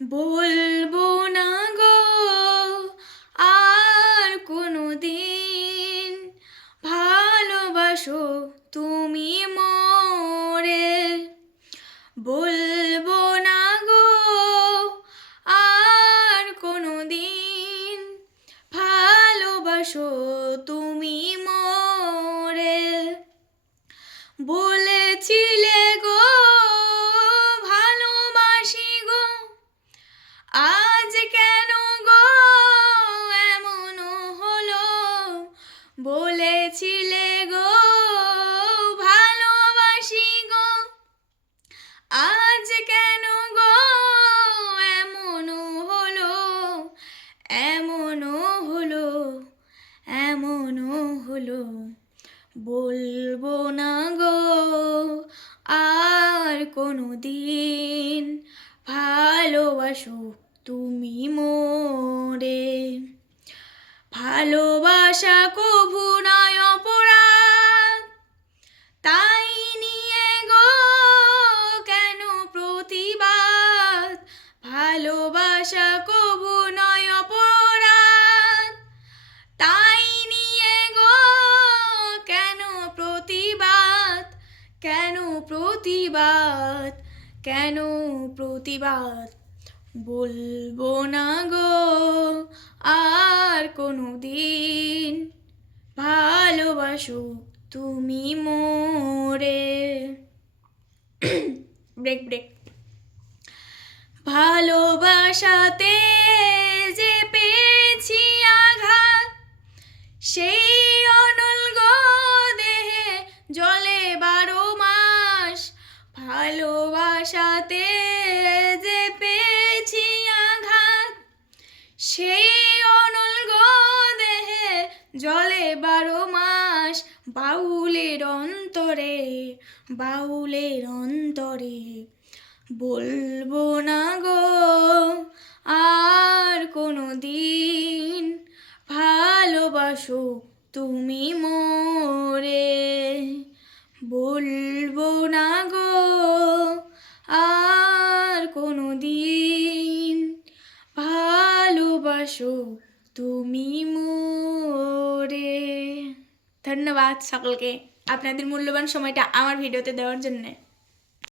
বলবো না গো আর কোনো দিন, ভালোবাসো তুমি মোরে। বলবো না গো আর কোনো দিন, ভালোবাসো তুমি মোরে। বলেছিলে গো ভালোবাসি গো, আজ কেন গো এমন হলো। বলেছিলে গো ভালোবাসি গো, আজ কেন গো এমন হলো। এমন হলো, এমন হলো। বলবো না গো আর কোনো দিন, ভালোবাসো তুমি মোরে। ভালোবাসা কভু নয় অপরাধ, তাই নিয়ে গো কেন প্রতিবাদ। ভালোবাসা কভু নয় অপরাধ, তাই নিয়ে গো কেন প্রতিবাদ। কেন প্রতিবাদ, কেন প্রতিবাদ। বলবো না গো আর কোনো দিন, ভালোবাসো তুমি মোরে। Break break. ভালোবাসাতে যে পেয়েছি আঘাত, সেই অনল গো দেহে জলে 12 মাস। ভালোবাসাতে যে পেয়েছি আঘাত, সেই অনল গো দেহে জলে 12 মাস। বাউলের অন্তরে, বাউলের অন্তরে। বলবো না গো আর কোনো দিন, ভালোবাসো তুমি মোরে। বলবো না গো আর কোনো দিন, ভালোবাসো তুমি মোরে। ধন্যবাদ সকলকে আপনাদের মূল্যবান সময়টা আমার ভিডিওতে দেওয়ার জন্যে।